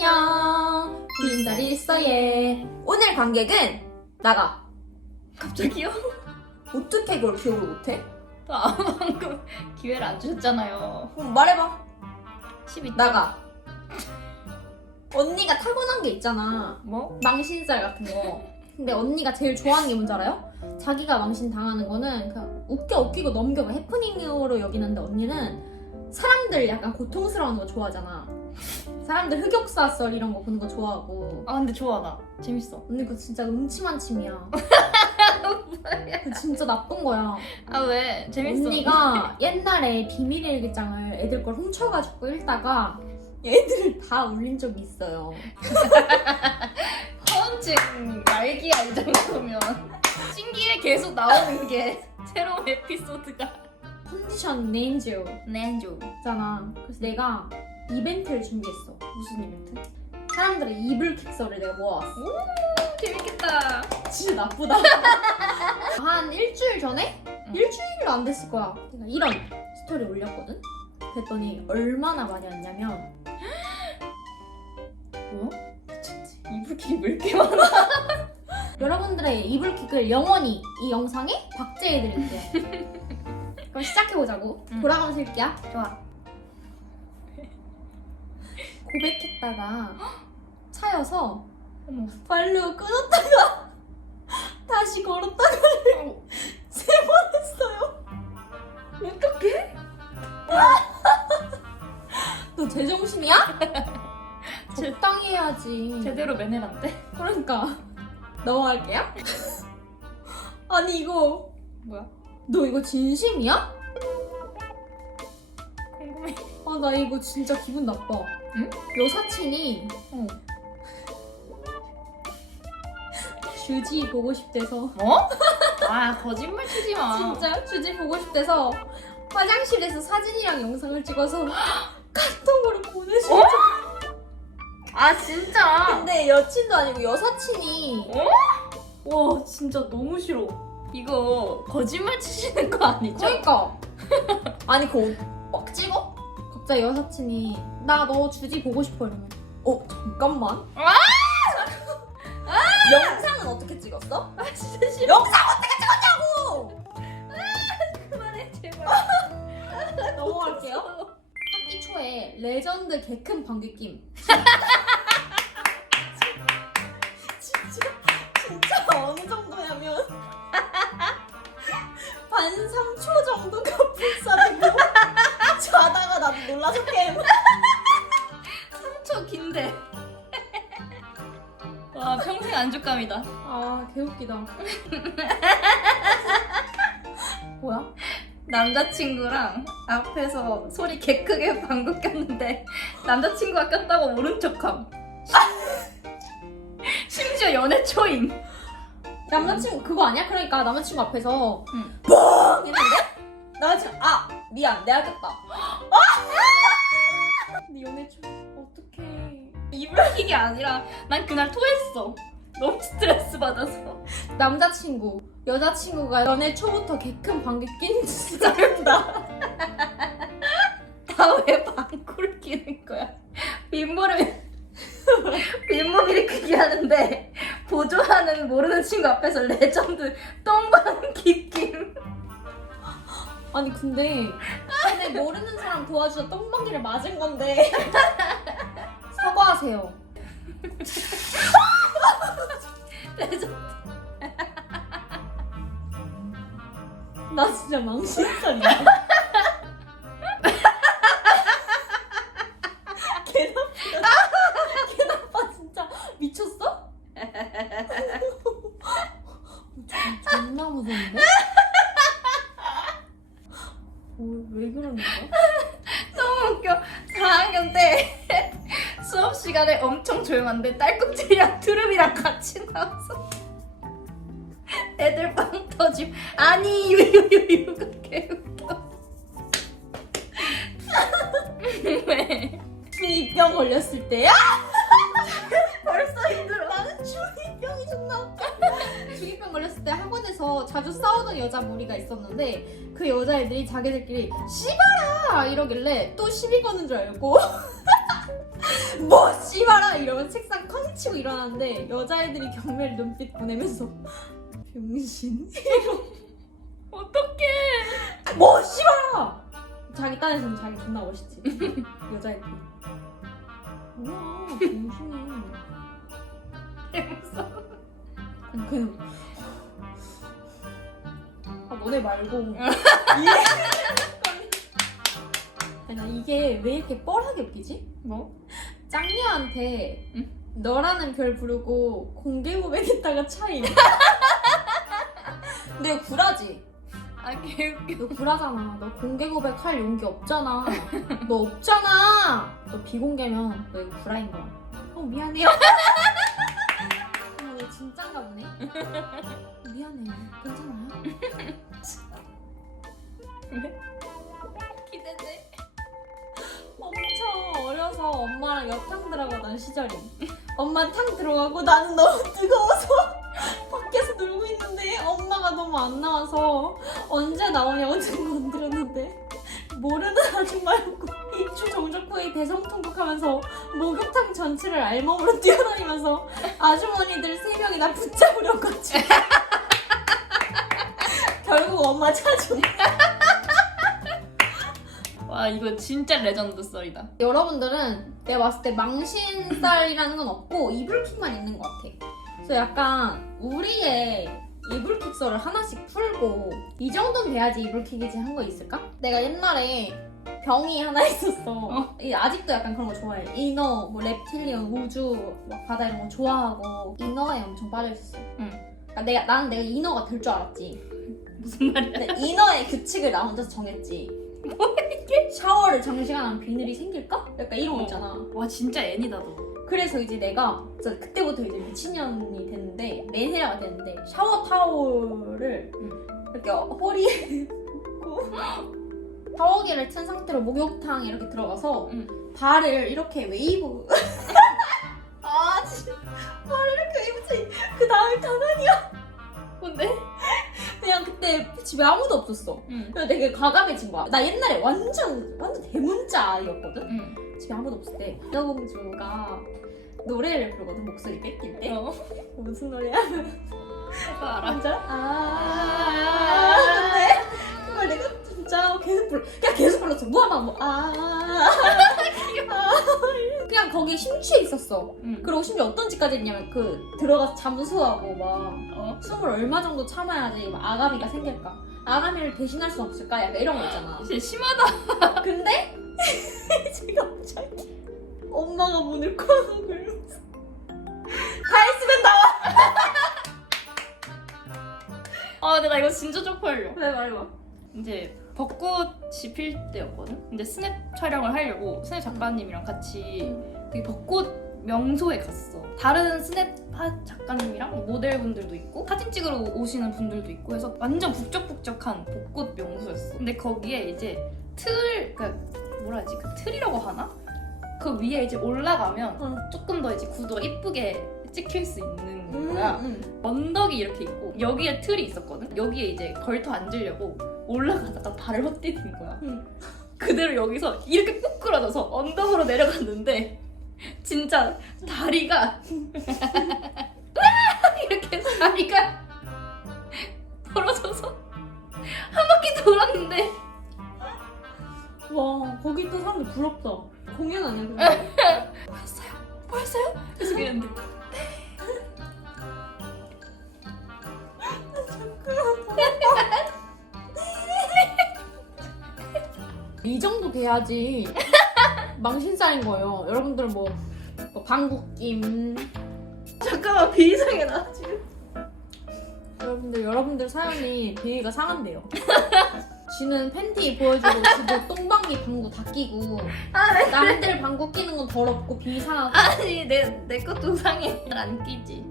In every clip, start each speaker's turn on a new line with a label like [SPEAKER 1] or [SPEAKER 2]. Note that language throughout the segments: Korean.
[SPEAKER 1] 안녕. 빈자리 있어 얘. 오늘 관객은 나가.
[SPEAKER 2] 갑자기요?
[SPEAKER 1] 어떻게 그걸 기억을 못해?
[SPEAKER 2] 아, 방금 기회를 안 주셨잖아요.
[SPEAKER 1] 그럼 말해봐.
[SPEAKER 2] 12.
[SPEAKER 1] 나가. 언니가 타고난 게 있잖아.
[SPEAKER 2] 뭐?
[SPEAKER 1] 망신살 같은 거. 근데 언니가 제일 좋아하는 게 뭔지 알아요? 자기가 망신 당하는 거는 그냥 웃겨 웃기고 넘겨가 해프닝으로 여기는데 언니는 사람들 약간 고통스러워하는 거 좋아하잖아. 사람들 흑역사 썰 이런 거 보는 거 좋아하고.
[SPEAKER 2] 아 근데 좋아 나 재밌어.
[SPEAKER 1] 언니 그거 진짜 음침한 침이야. 그 진짜 나쁜 거야.
[SPEAKER 2] 아 왜? 재밌어.
[SPEAKER 1] 언니가 옛날에 비밀 일기장을 애들 걸 훔쳐가지고 읽다가 애들을 다 울린 적이 있어요.
[SPEAKER 2] 허언증 말기야 이 정도면. 신기해 계속 나오는 게 새로운 에피소드가.
[SPEAKER 1] 컨디션 렌즈
[SPEAKER 2] 낸조.
[SPEAKER 1] 있잖아. 그래서 내가 이벤트를 준비했어. 무슨 이벤트? 사람들의 이불킥 썰을 내가 모아왔어.
[SPEAKER 2] 재밌겠다.
[SPEAKER 1] 진짜 나쁘다. 한 일주일 전에?
[SPEAKER 2] 응.
[SPEAKER 1] 일주일도 안 됐을 거야. 내가 이런 스토리 올렸거든? 그랬더니 얼마나 많이 왔냐면
[SPEAKER 2] 뭐? 미쳤지. 이불킥이 왜 이렇게 많아?
[SPEAKER 1] 여러분들의 이불킥을 영원히 이 영상에 박제해드릴게요. 그럼 시작해보자고.
[SPEAKER 2] 응.
[SPEAKER 1] 돌아가면서 읽기야.
[SPEAKER 2] 좋아.
[SPEAKER 1] 고백했다가 차여서
[SPEAKER 2] 어머.
[SPEAKER 1] 발로 끊었다가 다시 걸었다가
[SPEAKER 2] 어,
[SPEAKER 1] 세번 했어요.
[SPEAKER 2] 어떡해?
[SPEAKER 1] 너 제정신이야? 적당히 해야지.
[SPEAKER 2] 제대로 매너란데?
[SPEAKER 1] 그러니까 넘어갈게요. 아니 이거
[SPEAKER 2] 뭐야?
[SPEAKER 1] 너 이거 진심이야?
[SPEAKER 2] 궁금해.
[SPEAKER 1] 아 나 이거 진짜 기분 나빠.
[SPEAKER 2] 응?
[SPEAKER 1] 여사친이
[SPEAKER 2] 어.
[SPEAKER 1] 주지 보고 싶대서
[SPEAKER 2] 뭐? 아 거짓말 치지 마.
[SPEAKER 1] 진짜 주지 보고 싶대서 화장실에서 사진이랑 영상을 찍어서 카톡으로 보내줘.
[SPEAKER 2] 어? 아 진짜.
[SPEAKER 1] 근데 여친도 아니고 여사친이
[SPEAKER 2] 와 진짜 너무 싫어. 이거 거짓말 치시는 거 아니죠?
[SPEAKER 1] 그러니까 아니 그거 막? 갑자기 여사친이 나 너 주지 보고 싶어 이러면 어 잠깐만
[SPEAKER 2] 아!
[SPEAKER 1] 영상은 어떻게 찍었어?
[SPEAKER 2] 아 진짜 싫어.
[SPEAKER 1] 영상 어떻게 찍었냐고
[SPEAKER 2] 그만해 제발.
[SPEAKER 1] 넘어갈게요 학기 초에 레전드 개큰 방귀 낌 진짜 진짜 어느 정도냐면 반 3초 정도가 나도 놀라서 깨
[SPEAKER 2] 3초 긴데. 와 평생 안주감이다.
[SPEAKER 1] 아 개웃기다 뭐야?
[SPEAKER 2] 남자친구랑 앞에서 소리 개 크게 방구 꼈는데 남자친구가 꼈다고 모른 척함. 심지어 연애 초임.
[SPEAKER 1] 남자친구 그거 아니야? 그러니까 남자친구 앞에서
[SPEAKER 2] 응.
[SPEAKER 1] 뻥 이랬는데 남자친구 아 미안 내가 꼈다 아! 네 연애 중 어떡해
[SPEAKER 2] 이불킥이 아니라 난 그날 토했어. 너무 스트레스 받아서.
[SPEAKER 1] 남자친구 여자친구가 연애 초부터 개 큰 방귀 낀 진짜다
[SPEAKER 2] 나왜 방구를 끼는 거야? 빈모를 빈모비를 크게 하는데 보조하는 모르는 친구 앞에서 레전드 똥방귀 낌.
[SPEAKER 1] 아니 근데 근데 모르는 사람 도와주다 똥방귀를 맞은 건데. 사과하세요. 나 진짜 망신살이야 개나쁘다 개나빠 진짜 미쳤어? 전- 존나 무서운데? 어, 왜 그러는 거야?
[SPEAKER 2] 너무 웃겨. 4학년 때 수업 시간에 엄청 조용한데 딸꾹질이랑 트름이랑 같이 나와서 애들 빵 터짐. 아니 유유유유가 개웃겨. 왜?
[SPEAKER 1] 중이병 걸렸을 때야?
[SPEAKER 2] 벌써 힘들어.
[SPEAKER 1] 나는 중이병이 존나 웃겨. 중이병 걸렸을 때 학원에서 자주 싸우는 여자 무리가 있었는데 그 여자애들이 자기들끼리 씨발아 이러길래 또 시비 거는 줄 알고 뭐 씨발아! 이러면 책상 쾅 치고 일어나는데 여자애들이 경멸 눈빛 보내면서 병신?
[SPEAKER 2] 어떡해.
[SPEAKER 1] 뭐 씨발아! 자기 딴에서는 자기 존나 멋있지. 여자애들이. 뭐야 병신이.
[SPEAKER 2] 무서워.
[SPEAKER 1] 그냥. 아 너네 말고 이게 아니 이게 왜 이렇게 뻘하게 웃기지?
[SPEAKER 2] 뭐?
[SPEAKER 1] 짱녀한테
[SPEAKER 2] 응?
[SPEAKER 1] 너라는 별 부르고 공개 고백했다가 차임 근데 구라지?
[SPEAKER 2] 아 개웃겨.
[SPEAKER 1] 너 구라잖아 너 공개 고백할 용기 없잖아 너 없잖아 너 비공개면 너 이거 구라인 거야 어 미안해요 어머 얘 진짠가 보네 미안해요 괜찮아요?
[SPEAKER 2] 기대돼.
[SPEAKER 1] 어려서 엄마랑 여탕 들어가던 시절이. 엄마 탕 들어가고 나는 너무 뜨거워서 밖에서 놀고 있는데 엄마가 너무 안 나와서 언제 나오냐고 지금 건드렸는데 모르는 아줌마였고 입주 정적 후에 대성통곡하면서 목욕탕 전체를 알몸으로 뛰어다니면서 아주머니들 세 명이나 붙잡으려고지. 결국 엄마 찾은
[SPEAKER 2] 와 이거 진짜 레전드 썰이다.
[SPEAKER 1] 여러분들은 내가 봤을 때 망신살이라는 건 없고 이불킥만 있는 것 같아. 그래서 약간 우리의 이불킥설을 하나씩 풀고 이 정도는 돼야지 이불킥이지 한 거 있을까? 내가 옛날에 병이 하나 있었어.
[SPEAKER 2] 어.
[SPEAKER 1] 이 아직도 약간 그런 거 좋아해. 인어, 뭐 reptilian, 우주, 막 바다 이런 거 좋아하고 인어에 엄청 빠져있었어.
[SPEAKER 2] 응.
[SPEAKER 1] 그러니까 내가 나는 내가 인어가 될 줄 알았지.
[SPEAKER 2] 무슨 말이야?
[SPEAKER 1] 근데 인어의 규칙을 나 혼자서 정했지. 샤워를 장시간 하면 비늘이 생길까? 약간 이런 거 있잖아.
[SPEAKER 2] 와 진짜 애니다 너.
[SPEAKER 1] 그래서 이제 내가 진짜 그때부터 이제 미친년이 됐는데 메세라가 됐는데 샤워 타올을 이렇게 허리에 꽂고 샤워기를 튼 상태로 목욕탕에 이렇게 들어가서
[SPEAKER 2] 응.
[SPEAKER 1] 발을 이렇게 웨이브 아 진짜 발을 이렇게 웨이브 치- 그 다음에 가만히
[SPEAKER 2] 근데?
[SPEAKER 1] 그냥 그때 집에 아무도 없었어
[SPEAKER 2] 응.
[SPEAKER 1] 그래서 되게 과감해진 거야 나 옛날에 완전 완전 대문자 아이였거든
[SPEAKER 2] 응.
[SPEAKER 1] 집에 아무도 없을 때 여공주가 노래를 부르거든 목소리 뺏길 때
[SPEAKER 2] 어.
[SPEAKER 1] 무슨 노래야?
[SPEAKER 2] 알아.
[SPEAKER 1] 진짜? 아 근데 그걸 내가 진짜 계속 불러 그냥 계속 불렀어 무한한 뭐아 그냥 거기 심취해 있었어
[SPEAKER 2] 응.
[SPEAKER 1] 그리고 심지어 어떤 짓까지 했냐면 그 들어가서 잠수하고 막
[SPEAKER 2] 어?
[SPEAKER 1] 숨을 얼마 정도 참아야지 막 아가미가 생길까 아가미를 대신할 수 없을까 약간 이런 거 있잖아
[SPEAKER 2] 진짜 심하다.
[SPEAKER 1] 근데 제가 갑자기 엄마가 문을 닫아서 그러면서 다 했으면 나와
[SPEAKER 2] 아 근데 나 이거 진짜 쪽팔려.
[SPEAKER 1] 왜 말해봐
[SPEAKER 2] 이제 벚꽃이 필 때였거든. 근데 스냅 촬영을 하려고 스냅 작가님이랑 같이 되게 벚꽃 명소에 갔어. 다른 스냅 하- 작가님이랑 모델분들도 있고 사진 찍으러 오시는 분들도 있고 해서 완전 북적북적한 벚꽃 명소였어. 근데 거기에 이제 틀, 그러니까 뭐라 하지? 그 틀이라고 하나? 그 위에 이제 올라가면
[SPEAKER 1] 응.
[SPEAKER 2] 조금 더 이제 구도가 이쁘게 찍힐 수 있는 거야.
[SPEAKER 1] 음,
[SPEAKER 2] 언덕이 이렇게 있고 여기에 틀이 있었거든. 여기에 이제 걸터 앉으려고 올라가다가 발을 헛디딘 거야.
[SPEAKER 1] 응.
[SPEAKER 2] 그대로 여기서 이렇게 꾹 끌어져서 언덕으로 내려갔는데 진짜 다리가 이렇게 다리가 벌어져서 한 바퀴 돌았는데
[SPEAKER 1] 와 거기 또 사람들 부럽다 공연 아니야 근데 돼야지. 망신살인 거예요. 여러분들 뭐, 뭐 방귀낌
[SPEAKER 2] 잠깐만 비이상해 나 지금.
[SPEAKER 1] 여러분들 여러분들 사연이 비위가 상한데요. 쥐는 팬티 보여주고 지도 똥방귀 방구 다 끼고 남들 방구 끼는 건 더럽고 비위 상하고.
[SPEAKER 2] 아니 내, 내 것도 상해. 안 끼지.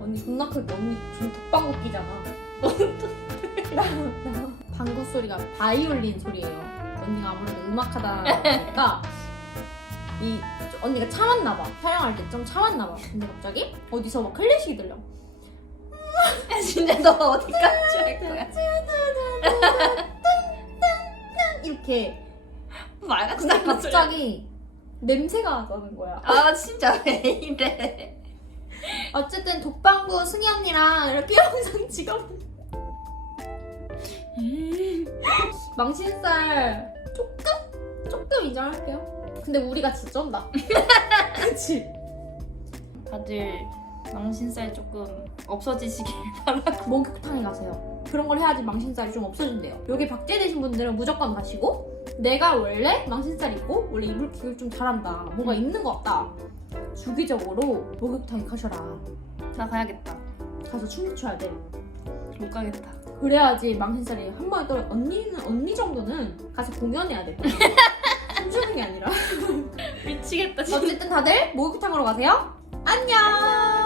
[SPEAKER 1] 언니 존나 클 때 언니 좀 독방구 끼잖아. 방구 소리가 바이올린 소리예요 언니가 아무래도 음악하다 보니까 이 언니가 참았나 봐 촬영할 때 좀 참았나 봐 근데 갑자기 어디서 막 클래식이 들려
[SPEAKER 2] 진짜 너 어디까지 할 거야?
[SPEAKER 1] 이렇게
[SPEAKER 2] 말같지
[SPEAKER 1] 근데 갑자기 냄새가 나는 거야.
[SPEAKER 2] 아 진짜 왜 이래?
[SPEAKER 1] 어쨌든 독방구 승희 언니랑 이렇게 영상 찍어본 망신살 조금? 조금 인정할게요. 근데 우리가 진짜 쩐다. 그치?
[SPEAKER 2] 다들 망신살 조금 없어지시길
[SPEAKER 1] 목욕탕에 가세요. 그런 걸 해야지 망신살이 좀 없어진대요. 여기 박제 되신 분들은 무조건 가시고 내가 원래 망신살 있고 원래 이불 기울 좀 잘한다. 뭐가 있는 것 같다. 주기적으로 목욕탕에 가셔라.
[SPEAKER 2] 나 가야겠다.
[SPEAKER 1] 가서 춤 춰야 돼.
[SPEAKER 2] 못 가겠다.
[SPEAKER 1] 그래야지 망신살이 한 번에 떨어. 언니는 언니 정도는 가서 공연해야 돼. 춤추는 게 아니라.
[SPEAKER 2] 미치겠다 진짜.
[SPEAKER 1] 어쨌든 다들 목욕탕으로 가세요. 안녕.